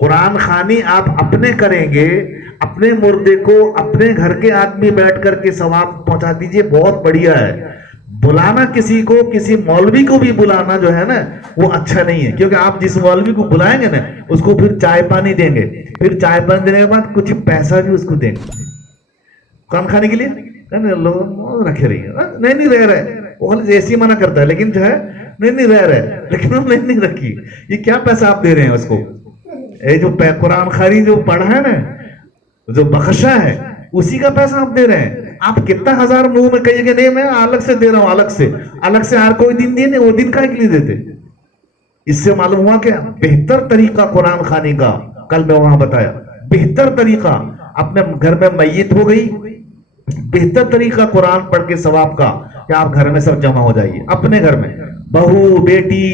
قرآن خوانی آپ اپنے کریں گے، اپنے مردے کو اپنے گھر کے آدمی بیٹھ کر کے ثواب پہنچا دیجئے، بہت بڑھیا ہے۔ بلانا کسی کو، کسی مولوی کو بھی بلانا جو ہے نا وہ اچھا نہیں ہے، کیونکہ آپ جس مولوی کو بلائیں گے نا اس کو پھر چائے پانی دیں گے، پھر چائے پانی دینے کے بعد کچھ پیسہ بھی اس کو دیں گے قرآن کھانے کے لیے، لوگ رکھے رہی ہے نہیں رہ رہے، وہ ایسی منع کرتا ہے لیکن جو ہے نہیں رہ رہے، لیکن ہم نہیں رکھی، یہ کیا پیسہ آپ دے رہے ہیں اس کو؟ یہ جو قرآن خاری جو پڑھا ہے نا، جو بخشا ہے اسی کا پیسہ آپ دے رہے ہیں۔ آپ کتنا ہزار منہ میں کہیے کہ نہیں میں الگ سے دے رہا ہوں، الگ سے ہر کوئی دن دیے نہیں، وہ دن کا کے لیے دیتے۔ اس سے معلوم ہوا کہ بہتر طریقہ قرآن خوانی کا، کل میں وہاں بتایا، بہتر طریقہ اپنے گھر میں میت ہو گئی، بہتر طریقہ قرآن پڑھ کے ثواب کا کہ آپ گھر میں سب جمع ہو جائیے، اپنے گھر میں بہو بیٹی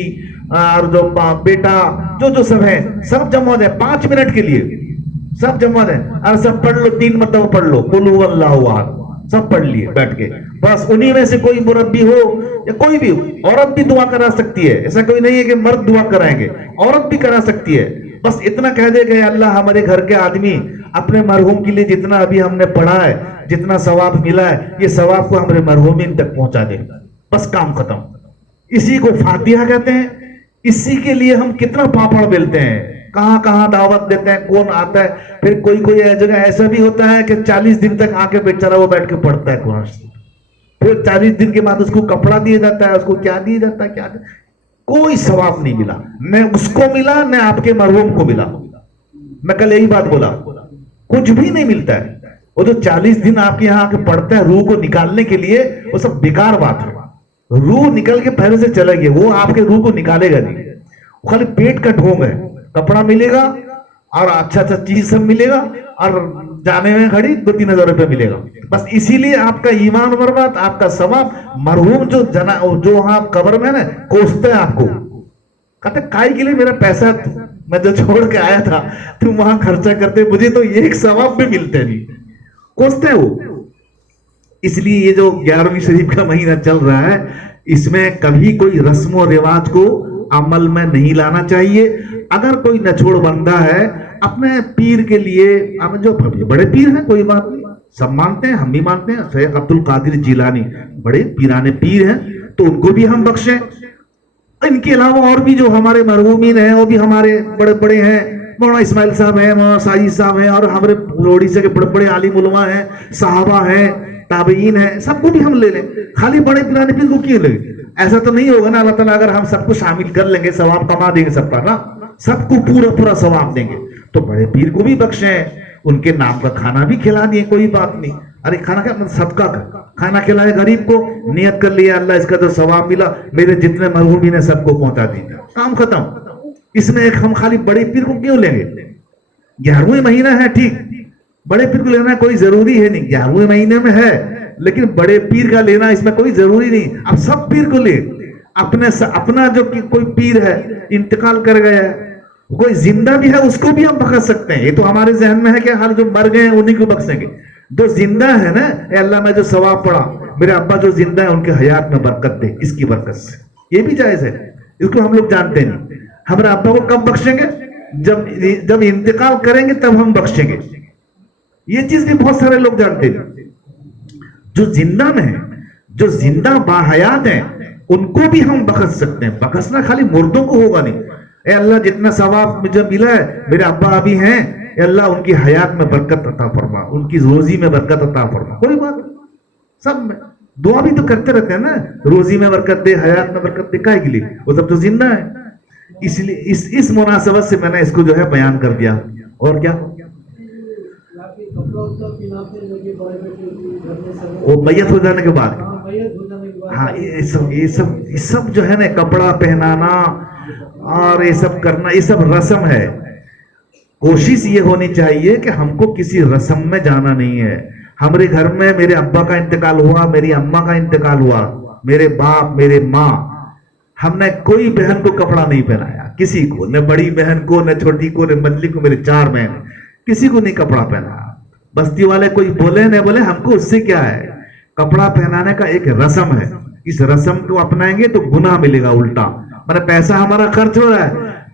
اور جو بیٹا جو سب ہیں سب جمع ہو جائے 5 منٹ کے لیے، سب جمع ہو جائے اور سب پڑھ لو، 3 مرتبہ پڑھ لو قل هو اللہ احد، سب پڑھ لیے بیٹھ کے، بس انہی میں سے کوئی مربی ہو یا کوئی بھی عورت بھی دعا کرا سکتی ہے، ایسا کوئی نہیں ہے کہ مرد دعا کرائیں گے، عورت بھی کرا سکتی ہے، بس اتنا کہہ دے کہ اللہ ہمارے گھر کے آدمی اپنے مرحوم کے لیے جتنا ابھی ہم نے پڑھا ہے، جتنا ثواب ملا ہے، یہ ثواب کو ہمارے مرحومین تک پہنچا دے، بس کام ختم۔ اسی کو فاتحہ کہتے ہیں، اسی کے لیے ہم کتنا پاپڑ بیلتے ہیں، کہاں دعوت دیتے ہیں، کون آتا ہے، پھر کوئی جگہ ایسا بھی ہوتا ہے کہ 40 دن تک آ کے بیچارہ وہ بیٹھ کے پڑھتا ہے قرآن، پھر 40 دن کے بعد اس کو کپڑا دیا جاتا ہے، اس کو کیا دیا جاتا ہے، کوئی ثواب نہیں ملا، نہ اس کو ملا نہ آپ کے مرحوم کو ملا۔ میں کل یہی بات بولا، کچھ بھی نہیں ملتا ہے، وہ جو 40 دن آپ کے یہاں آ کے پڑھتا ہے روح کو نکالنے کے لیے، وہ سب بیکار بات ہے، روح نکل کے پہلے سے چلے گی، وہ آپ کے روح کو نکالے گا نہیں، وہ خالی پیٹ کا ڈھونگ ہے، کپڑا ملے گا اور اچھا چیز سب ملے گا اور جانے میں گھڑی 2-3 ہزار روپے ملے گا، بس اسی لیے آپ کا ایمان برباد، آپ کا ثواب، مرحوم جو وہاں قبر میں نا کوستا ہے آپ کو، کہتے کائی کے لیے میرا پیسہ میں جو چھوڑ کے آیا تھا تم وہاں خرچہ کرتے، مجھے تو ایک ثواب بھی ملتے نہیں، کوستا ہے وہ۔ اس لیے یہ جو 11ویں شریف کا مہینہ چل رہا ہے، اس میں کبھی کوئی رسم و رواج کو عمل میں نہیں لانا چاہیے۔ اگر کوئی نچوڑ بندہ ہے اپنے پیر کے لیے، جو بڑے پیر ہیں کوئی بات نہیں، سب مانتے ہیں، ہم بھی مانتے ہیں، شیخ عبد القادر جیلانی بڑے پیرانے پیر ہیں، تو ان کو بھی ہم بخشیں۔ ان کے علاوہ اور بھی جو ہمارے مرحومین ہیں وہ بھی ہمارے بڑے بڑے ہیں، مولانا اسماعیل صاحب ہیں، مولانا ساجد صاحب ہیں، اور ہمارے اڑیسہ کے بڑے بڑے عالم علماء ہیں، صحابہ ہیں، تابعین ہیں، سب کو بھی ہم لے لیں، خالی بڑے پیرانے پیر کو کیوں لیں؟ ایسا تو نہیں ہوگا نا اللہ تعالیٰ اگر ہم سب کو شامل کر لیں گے ثواب کما دیں گے سب کا نا، سب کو پورا ثواب دیں گے، تو بڑے پیر کو بھی بخشیں، ان کے نام کا کھانا بھی کھلا دیں، کوئی بات نہیں، ارے کھانا کیا صدقہ کا کھانا کھلائے غریب کو، نیت کر لیا اللہ اس کا جو ثواب ملا میرے جتنے مرحومین ہیں سب کو پہنچا دیجیے، کام ختم۔ اس میں ایک ہم خالی بڑے پیر کو کیوں لیں گے؟ 11ویں مہینہ ہے ٹھیک، بڑے پیر کو لینا کوئی ضروری ہے نہیں، 11ویں مہینے میں ہے لیکن بڑے پیر کا لینا اس میں کوئی ضروری نہیں، اب سب پیر کو لے، اپنا جو کوئی پیر ہے انتقال کر گیا ہے، کوئی زندہ بھی ہے اس کو بھی ہم بخش سکتے ہیں، یہ تو ہمارے ذہن میں ہے کہ ہر جو مر گئے ہیں انہی کو بخشیں گے، جو زندہ ہے نا، اے اللہ میں جو ثواب پڑا میرے ابا جو زندہ ہے ان کے حیات میں برکت دے، اس کی برکت سے، یہ بھی جائز ہے، اس کو ہم لوگ جانتے نہیں۔ ہمارے ابا کو کب بخشیں گے؟ جب انتقال کریں گے تب ہم بخشیں گے، یہ چیز بھی بہت سارے لوگ جانتے ہیں۔ جو زندہ میں ہیں، جو زندہ باحیات ہیں ان کو بھی ہم بخش سکتے ہیں، بخشنا خالی مردوں کو ہوگا نہیں، اے اللہ جتنا ثواب مجھے ملا ہے میرے ابا ابھی ہیں، اے اللہ ان کی حیات میں برکت عطا فرما، ان کی روزی میں برکت عطا فرما، کوئی بات نہیں، سب میں دعا بھی تو کرتے رہتے ہیں نا، روزی میں برکت دے، حیات میں برکت دے، کائے کے لیے؟ وہ سب تو زندہ ہے، اس لیے اس مناسبت سے میں نے اس کو جو ہے بیان کر دیا۔ اور کیا وہ میت ہو جانے کے بعد، ہاں یہ سب جو ہے نا کپڑا پہنانا اور یہ سب کرنا، یہ سب رسم ہے، کوشش یہ ہونی چاہیے کہ ہم کو کسی رسم میں جانا نہیں ہے۔ ہمارے گھر میں میرے ابا کا انتقال ہوا، میری اماں کا انتقال ہوا، میرے باپ میرے ماں، ہم نے کوئی بہن کو کپڑا نہیں پہنایا، کسی کو، نہ بڑی بہن کو نہ چھوٹی کو نہ مجلی کو، میرے 4 بہن، کسی کو نہیں کپڑا پہنایا۔ بستی والے کوئی بولے نہ بولے ہم کو اس سے کیا ہے، کپڑا پہنانے کا ایک رسم ہے، اس رسم کو اپنائیں گے تو گناہ ملے گا الٹا، مطلب پیسہ ہمارا خرچ ہو رہا ہے